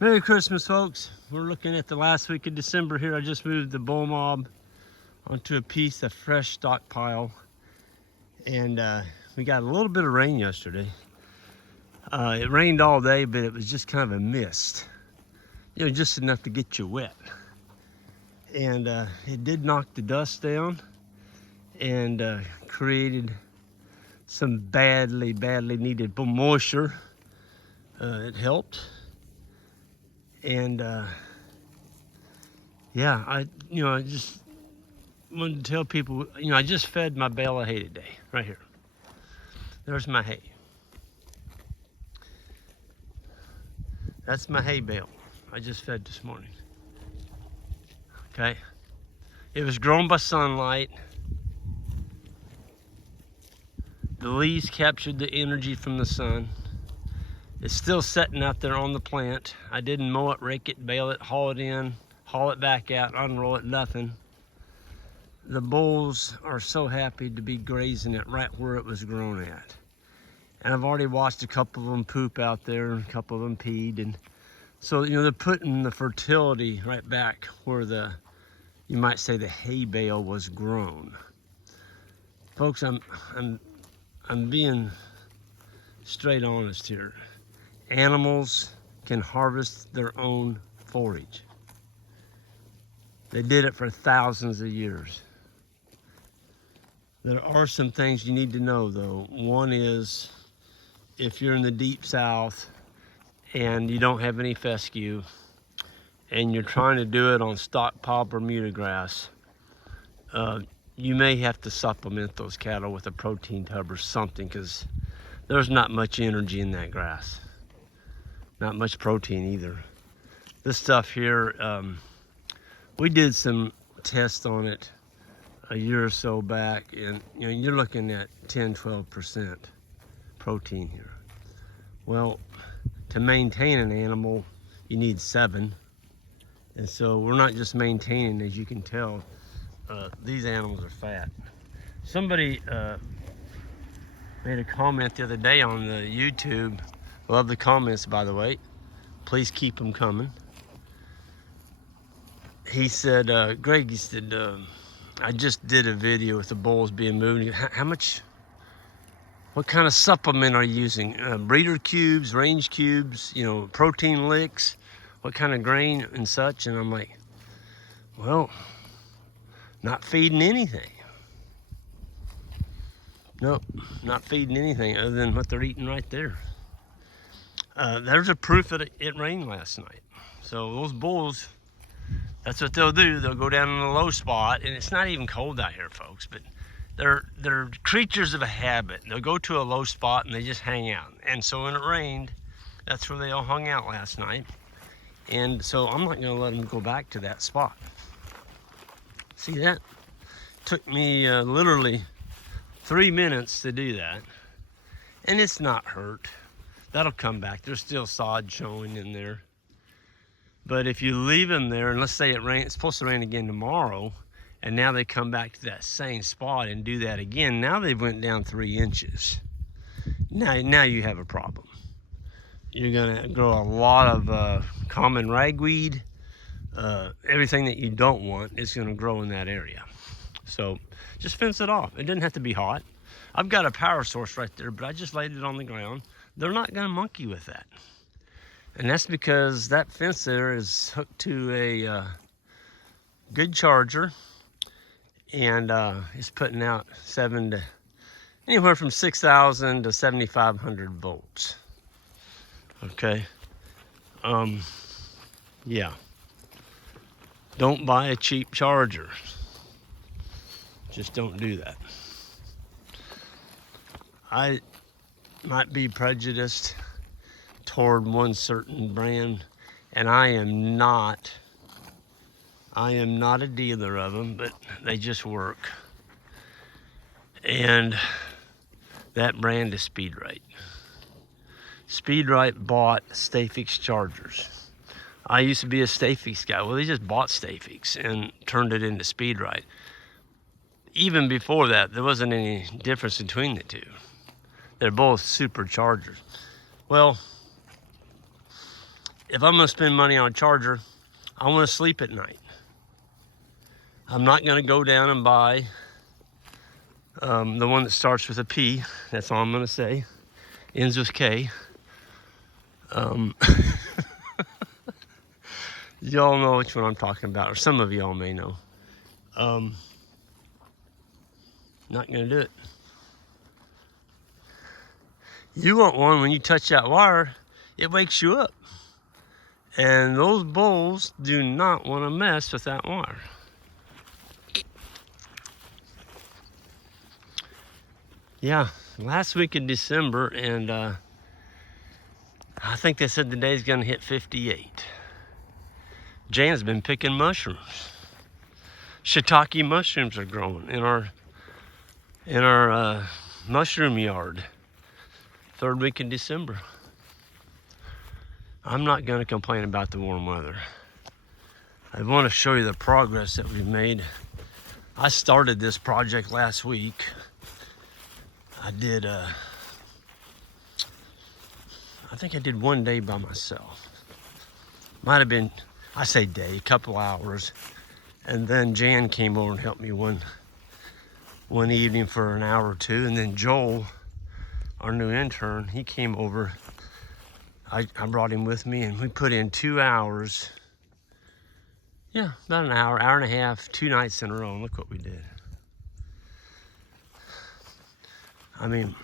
Merry Christmas, folks. We're looking at the last week of December here. I just moved the bull mob onto a piece of fresh stockpile, and we got a little bit of rain yesterday. It rained all day, but it was just kind of a mist, just enough to get you wet. And it did knock the dust down and created some badly needed moisture. It helped. And yeah, I just wanted to tell people, I just fed my bale of hay today, right here. There's my hay. That's my hay bale I just fed this morning. Okay. It was grown by sunlight. The leaves captured the energy from the sun. It's still sitting out there on the plant. I didn't mow it, rake it, bale it, haul it in, haul it back out, unroll it, nothing. The bulls are so happy to be grazing it right where it was grown at. And I've already watched a couple of them poop out there, and a couple of them peed. And so, they're putting the fertility right back where you might say the hay bale was grown. Folks, I'm being straight honest here. Animals can harvest their own forage. They did it for thousands of years. There are some things you need to know, though. One is, if you're in the deep south and you don't have any fescue and you're trying to do it on stockpile Bermuda grass, you may have to supplement those cattle with a protein tub or something, because there's not much energy in that grass. Not much protein either. This stuff here, we did some tests on it a year or so back, and you're looking at 10-12% protein here. Well, to maintain an animal, you need 7. And so we're not just maintaining, as you can tell, these animals are fat. Somebody made a comment the other day on the YouTube. Love the comments, by the way. Please keep them coming. He said, Greg, he said, I just did a video with the bulls being moved. What kind of supplement are you using? Breeder cubes, range cubes, protein licks, what kind of grain and such? And I'm like, well, not feeding anything. Nope, not feeding anything other than what they're eating right there. There's a proof that it rained last night. So those bulls, that's what they'll do. They'll go down in a low spot, and it's not even cold out here, folks, but they're creatures of a habit. They'll go to a low spot and they just hang out. And so when it rained, that's where they all hung out last night. And so I'm not gonna let them go back to that spot. See that? Took me literally 3 minutes to do that. And it's not hurt. That'll come back. There's still sod showing in there. But if you leave them there, and let's say it's supposed to rain again tomorrow, and now they come back to that same spot and do that again, now they've went down 3 inches. Now you have a problem. You're gonna grow a lot of common ragweed. Everything that you don't want is gonna grow in that area. So just fence it off. It doesn't have to be hot. I've got a power source right there, but I just laid it on the ground. They're not gonna monkey with that. And that's because that fence there is hooked to a good charger, and it's putting out anywhere from 6,000 to 7,500 volts. Okay. Yeah. Don't buy a cheap charger. Just don't do that. I might be prejudiced toward one certain brand, and I am not a dealer of them, but they just work. And that brand is Speedrite. Speedrite bought Stayfix chargers. I used to be a Stayfix guy. Well, they just bought Stayfix and turned it into Speedrite. Even before that, there wasn't any difference between the two. They're both superchargers. Well, if I'm gonna spend money on a charger, I wanna sleep at night. I'm not gonna go down and buy the one that starts with a P. That's all I'm gonna say. Ends with K. Y'all know which one I'm talking about, or some of y'all may know. Not gonna do it. You want one when you touch that wire, it wakes you up. And those bulls do not want to mess with that wire. Yeah, last week in December, and I think they said the day's gonna hit 58. Jan's been picking mushrooms. Shiitake mushrooms are growing in our mushroom yard. 3rd week in December. I'm not gonna complain about the warm weather. I want to show you the progress that we've made. I started this project last week. I think I did 1 day by myself. Might have been, I say day, a couple hours. And then Jan came over and helped me one evening for an hour or two. And then Joel, our new intern, he came over. I brought him with me, and we put in 2 hours. Yeah, about an hour, hour and a half, 2 nights in a row. And look what we did. I mean,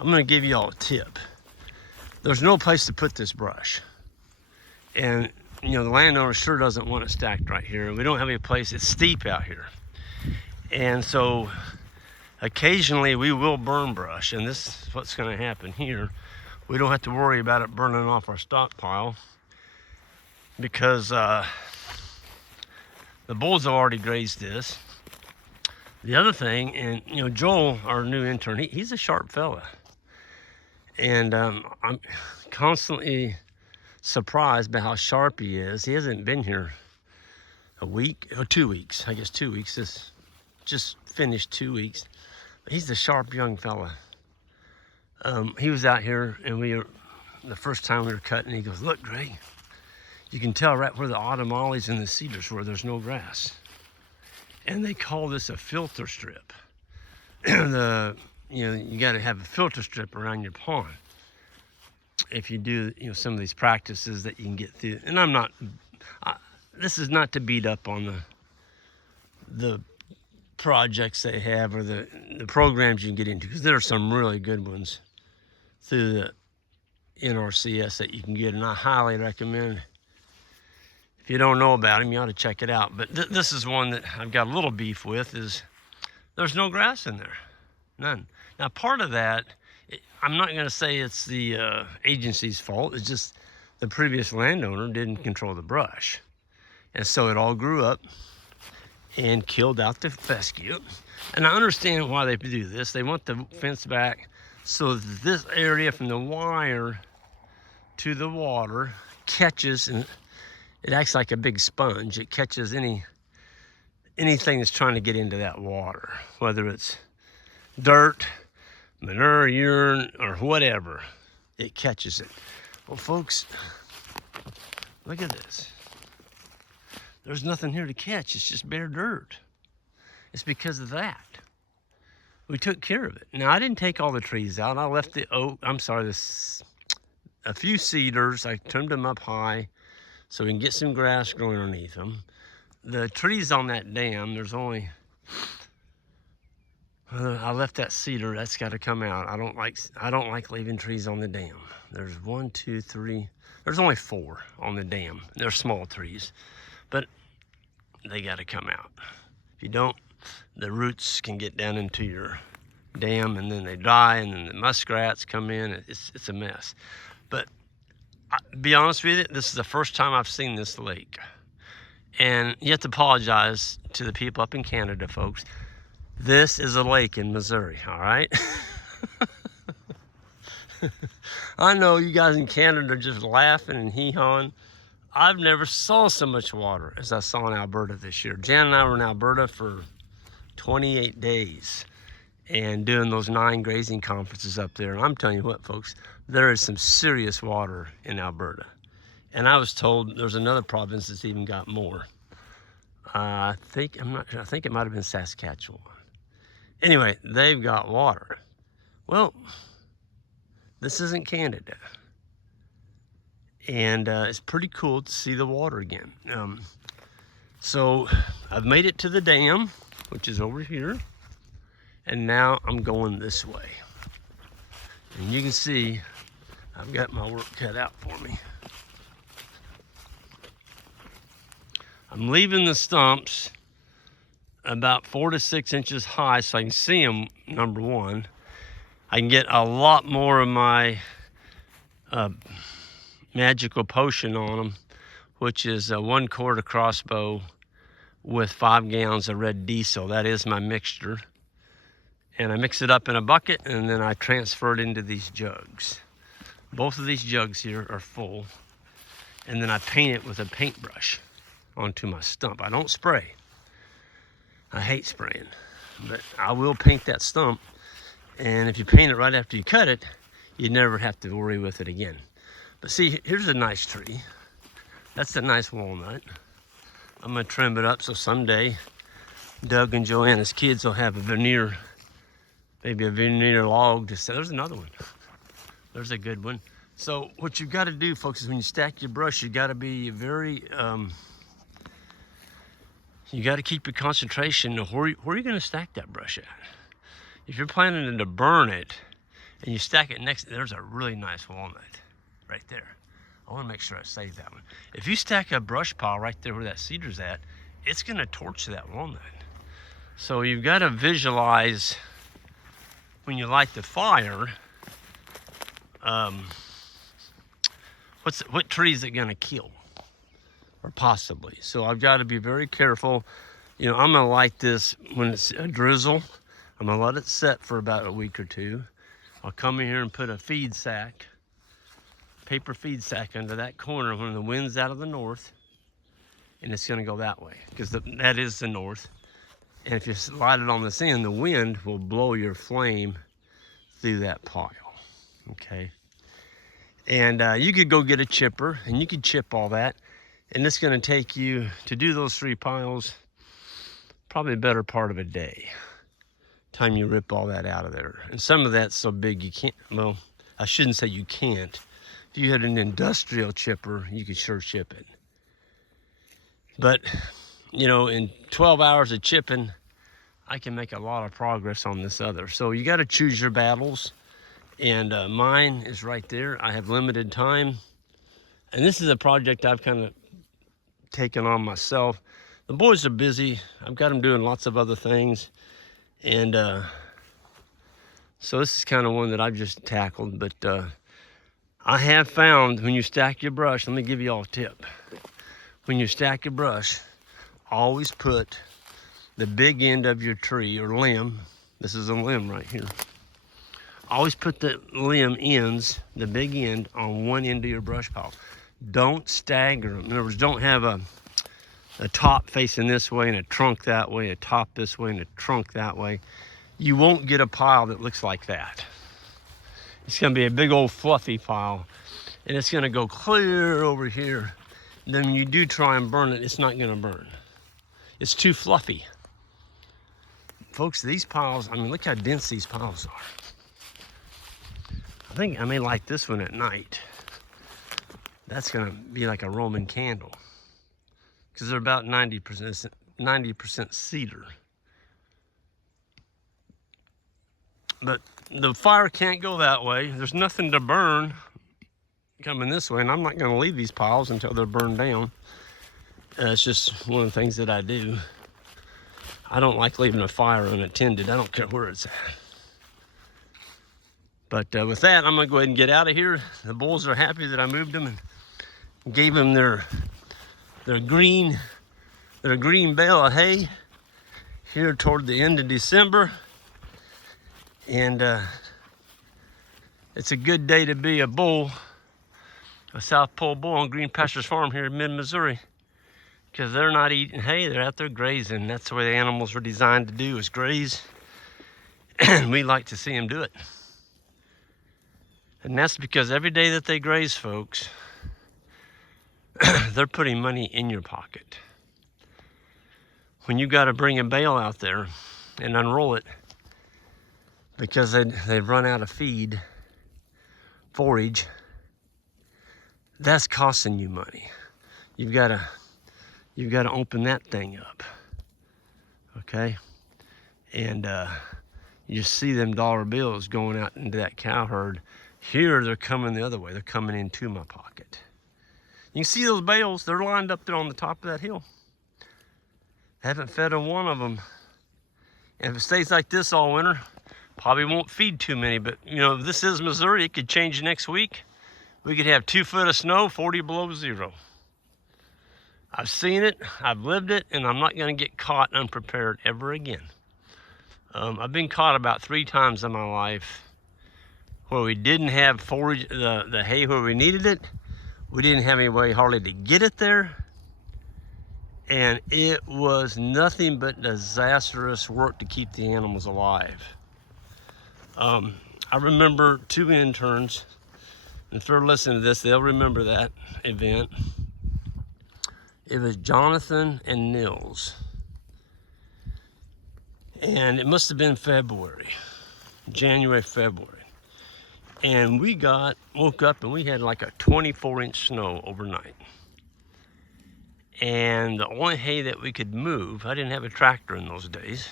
I'm gonna give you all a tip. There's no place to put this brush. And, you know, the landowner sure doesn't want it stacked right here. We don't have any place, it's steep out here. And so, occasionally we will burn brush, and this is what's gonna happen here. We don't have to worry about it burning off our stockpile because the bulls have already grazed this. The other thing, and you know, Joel, our new intern, he's a sharp fella. And I'm constantly surprised by how sharp he is. He hasn't been here a week, or 2 weeks, I guess 2 weeks. This just finished 2 weeks. But he's a sharp young fella. He was out here, and the first time we were cutting, he goes, "Look, Gray, you can tell right where the autumn olives and the cedars were, there's no grass." And they call this a filter strip. You got to have a filter strip around your pond if you do, some of these practices that you can get through. And this is not to beat up on the projects they have or the programs you can get into, because there are some really good ones through the NRCS that you can get, and I highly recommend. If you don't know about them, you ought to check it out. But this is one that I've got a little beef with, is there's no grass in there, none. Now, part of that, I'm not going to say it's the agency's fault. It's just the previous landowner didn't control the brush. And so it all grew up and killed out the fescue. And I understand why they do this. They want the fence back so that this area from the wire to the water catches, and it acts like a big sponge. It catches anything that's trying to get into that water, whether it's dirt, manure, urine, or whatever. It catches it. Well, folks, look at this. There's nothing here to catch. It's just bare dirt. It's because of that. We took care of it. Now, I didn't take all the trees out. I left a few cedars. I trimmed them up high so we can get some grass growing underneath them. The trees on that dam, there's only, I left that cedar, that's got to come out. I don't like leaving trees on the dam. There's 1, 2, 3, there's only 4 on the dam. They're small trees, but they got to come out. If you don't, the roots can get down into your dam, and then they die, and then the muskrats come in. It's a mess. But be honest with you, this is the first time I've seen this lake. And you have to apologize to the people up in Canada, folks. This is a lake in Missouri, all right? I know you guys in Canada are just laughing and hee-hawing. I've never saw so much water as I saw in Alberta this year. Jan and I were in Alberta for 28 days and doing those 9 grazing conferences up there. And I'm telling you what, folks, there is some serious water in Alberta. And I was told there's another province that's even got more. I'm not sure, I think it might have been Saskatchewan. Anyway, they've got water. Well, this isn't Canada. And it's pretty cool to see the water again. So I've made it to the dam, which is over here. And now I'm going this way. And you can see I've got my work cut out for me. I'm leaving the stumps about 4 to 6 inches high so I can see them, number one. I can get a lot more of my magical potion on them, which is a 1/4 crossbow with 5 gallons of red diesel. That is my mixture. And I mix it up in a bucket and then I transfer it into these jugs. Both of these jugs here are full. And then I paint it with a paintbrush onto my stump. I don't spray. I hate spraying, but I will paint that stump. And if you paint it right after you cut it, you never have to worry with it again. But see, here's a nice tree. That's a nice walnut. I'm gonna trim it up so someday Doug and Joanna's kids will have a veneer, maybe a veneer log to say. There's another one. There's a good one. So what you've got to do, folks, is when you stack your brush, you got to be very, you got to keep your concentration of where are you going to stack that brush at. If you're planning to burn it and you stack it next, there's a really nice walnut right there. I want to make sure I save that one. If you stack a brush pile right there where that cedar's at, it's going to torch that walnut. So you've got to visualize when you light the fire, what tree is it going to kill, or possibly. So I've got to be very careful. You know, I'm going to light this when it's a drizzle. I'm going to let it set for about a week or two. I'll come in here and put a feed sack, paper feed sack under that corner when the wind's out of the north, and it's going to go that way because that is the north. And if you light it on this end, the wind will blow your flame through that pile. Okay. And you could go get a chipper and you could chip all that. And it's going to take you to do those 3 piles, probably a better part of a day. Time you rip all that out of there. And some of that's so big you can't, well, I shouldn't say you can't. If you had an industrial chipper, you could sure chip it. But, you know, in 12 hours of chipping, I can make a lot of progress on this other. So you got to choose your battles. And mine is right there. I have limited time. And this is a project I've kind of taken on myself. The boys are busy. I've got them doing lots of other things. And so this is kind of one that I've just tackled. But I have found when you stack your brush, let me give you all a tip. When you stack your brush, always put the big end of your tree or limb. This is a limb right here. Always put the limb ends, the big end, on one end of your brush pile. Don't stagger them. In other words, don't have a top facing this way and a trunk that way, a top this way and a trunk that way. You won't get a pile that looks like that. It's going to be a big old fluffy pile, and it's going to go clear over here. And then when you do try and burn it, it's not going to burn. It's too fluffy. Folks, these piles, I mean, look how dense these piles are. I think I may light this one at night. That's gonna be like a Roman candle because they're about 90% cedar. But the fire can't go that way. There's nothing to burn coming this way, and I'm not gonna leave these piles until they're burned down. It's just one of the things that I do. I don't like leaving a fire unattended. I don't care where it's at. But with that, I'm gonna go ahead and get out of here. The bulls are happy that I moved them and gave them their green bale of hay here toward the end of December. And it's a good day to be a bull, a South Pole bull on Green Pastures Farm here in mid-Missouri, because they're not eating hay, they're out there grazing. That's the way the animals are designed to do, is graze. And we like to see them do it. And that's because every day that they graze, folks, they're putting money in your pocket. When you got to bring a bale out there and unroll it because they've run out of feed, forage, that's costing you money. You've got to open that thing up, okay? And you see them dollar bills going out into that cow herd. Here they're coming the other way. They're coming into my pocket. You can see those bales. They're lined up there on the top of that hill. Haven't fed on one of them. And if it stays like this all winter, probably won't feed too many. But you know, this is Missouri. It could change next week. We could have 2 foot of snow, 40 below zero. I've seen it, I've lived it, and I'm not going to get caught unprepared ever again. I've been caught about 3 times in my life where we didn't have forage, the hay where we needed it. We didn't have any way hardly to get it there. And it was nothing but disastrous work to keep the animals alive. I remember 2 interns, and if they're listening to this, they'll remember that event. It was Jonathan and Nils. And it must have been January, February. And we woke up and we had like a 24-inch snow overnight. And the only hay that we could move, I didn't have a tractor in those days.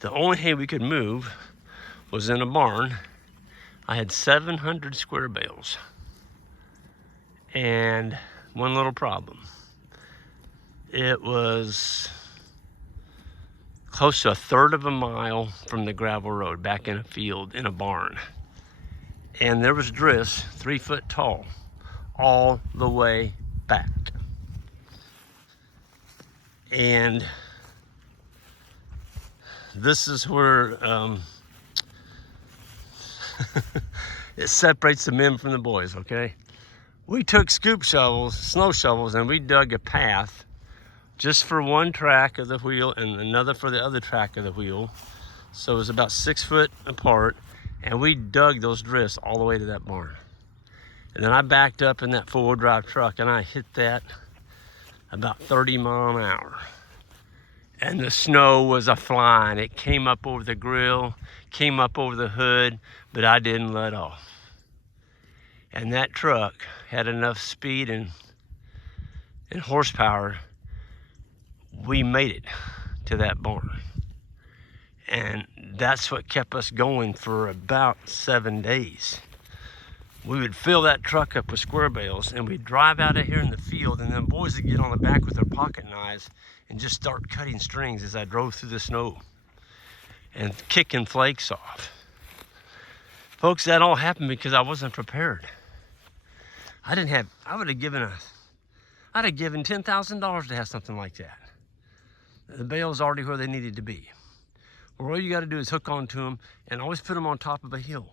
The only hay we could move was in a barn. I had 700 square bales. And one little problem. It was close to 1/3 of a mile from the gravel road, back in a field, in a barn. And there was drifts 3 foot tall, all the way back. And this is where it separates the men from the boys, okay? We took scoop shovels, snow shovels, and we dug a path just for one track of the wheel and another for the other track of the wheel. So it was about 6 foot apart, and we dug those drifts all the way to that barn. And then I backed up in that 4-wheel drive truck and I hit that about 30 miles an hour. And the snow was a-flying. It came up over the grill, came up over the hood, but I didn't let off. And that truck had enough speed and horsepower. We made it to that barn. And that's what kept us going for about 7 days. We would fill that truck up with square bales and we'd drive out of here in the field, and then boys would get on the back with their pocket knives and just start cutting strings as I drove through the snow and kicking flakes off. Folks, that all happened because I wasn't prepared. I'd have given $10,000 to have something like that. The bale's already where they needed to be. Well, all you got to do is hook onto them and always put them on top of a hill.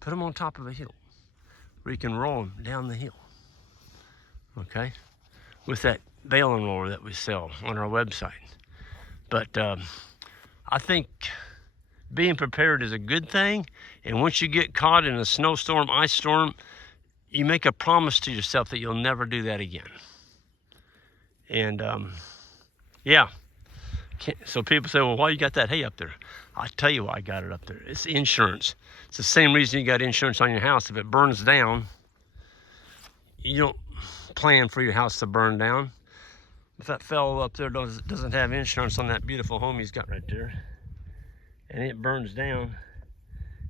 Put them on top of a hill where you can roll them down the hill. Okay? With that bale unroller that we sell on our website. But I think being prepared is a good thing. And once you get caught in a snowstorm, ice storm, you make a promise to yourself that you'll never do that again. And yeah. So people say, well, why you got that hay up there? I'll tell you why I got it up there. It's insurance. It's the same reason you got insurance on your house. If it burns down, you don't plan for your house to burn down. If that fellow up there doesn't have insurance on that beautiful home he's got right there, and it burns down,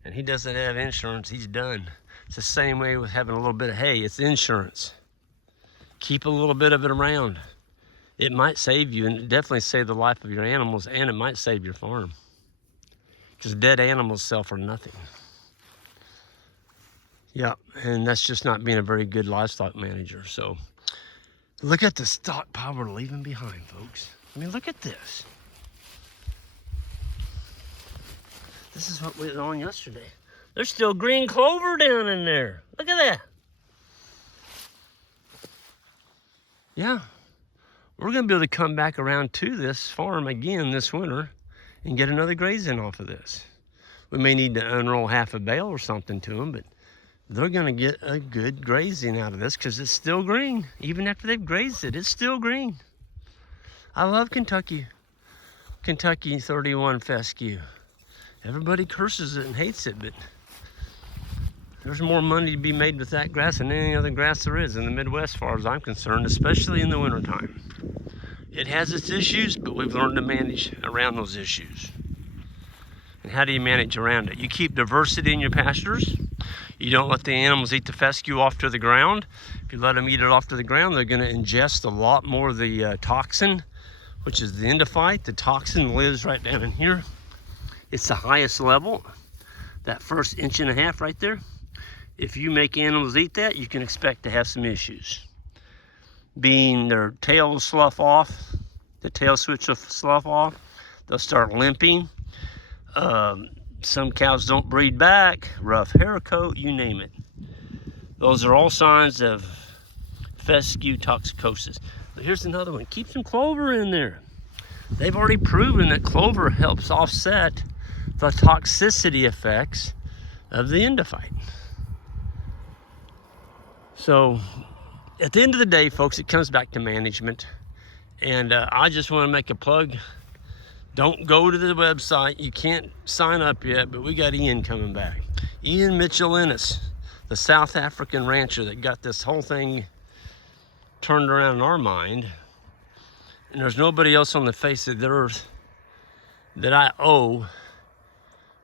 and he doesn't have insurance, he's done. It's the same way with having a little bit of hay. It's insurance. Keep a little bit of it around. It might save you, and it definitely save the life of your animals, and it might save your farm. Because dead animals sell for nothing. Yeah, and that's just not being a very good livestock manager. So look at the stockpile we're leaving behind, folks. I mean, look at this. This is what we was on yesterday. There's still green clover down in there. Look at that. Yeah. We're going to be able to come back around to this farm again this winter and get another grazing off of this. We may need to unroll half a bale or something to them, but they're gonna get a good grazing out of this because it's still green. Even after they've grazed it, it's still green. I love Kentucky 31 fescue. Everybody curses it and hates it, but there's more money to be made with that grass than any other grass there is in the Midwest, as far as I'm concerned, especially in the wintertime. It has its issues, but we've learned to manage around those issues. And how do you manage around it? You keep diversity in your pastures. You don't let the animals eat the fescue off to the ground. If you let them eat it off to the ground, they're going to ingest a lot more of the toxin, which is the endophyte. The toxin lives right down in here. It's the highest level, that first 1.5 inches right there. If you make animals eat that, you can expect to have some issues. Being their tails slough off, the tail switch will slough off, they'll start limping. Some cows don't breed back, rough hair coat, you name it. Those are all signs of fescue toxicosis. But here's another one. Keep some clover in there. They've already proven that clover helps offset the toxicity effects of the endophyte. So at the end of the day, folks, it comes back to management. And I just want to make a plug. Don't go to the website. You can't sign up yet, but we got Ian coming back. Ian Mitchell-Ennis, the South African rancher that got this whole thing turned around in our mind. And there's nobody else on the face of the earth that I owe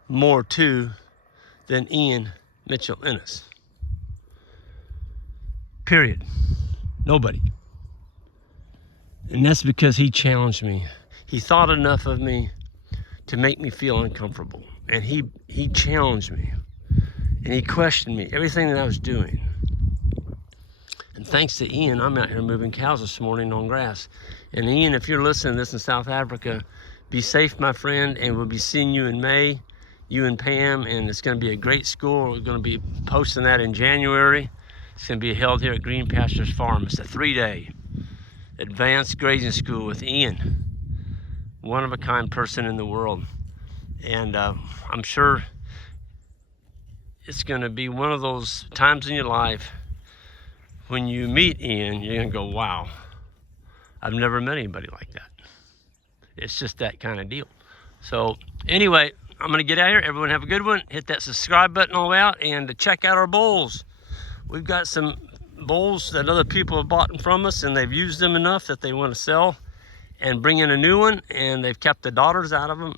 more to than Ian Mitchell-Ennis. Period. Nobody. And that's because he challenged me. He thought enough of me to make me feel uncomfortable. And he challenged me. And he questioned me, everything that I was doing. And thanks to Ian, I'm out here moving cows this morning on grass. And Ian, if you're listening to this in South Africa, be safe, my friend, and we'll be seeing you in May, you and Pam, and it's going to be a great school. We're going to be posting that in January. It's going to be held here at Green Pastures Farm. It's a 3-day advanced grazing school with Ian, one-of-a-kind person in the world. And I'm sure it's going to be one of those times in your life when you meet Ian, you're going to go, wow, I've never met anybody like that. It's just that kind of deal. So anyway, I'm going to get out of here. Everyone have a good one. Hit that subscribe button all out and check out our bulls. We've got some bulls that other people have bought from us, and they've used them enough that they want to sell and bring in a new one, and they've kept the daughters out of them.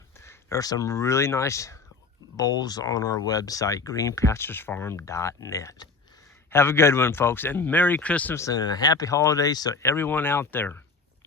There are some really nice bulls on our website, greenpasturesfarm.net. Have a good one, folks, and Merry Christmas and a happy holidays to everyone out there.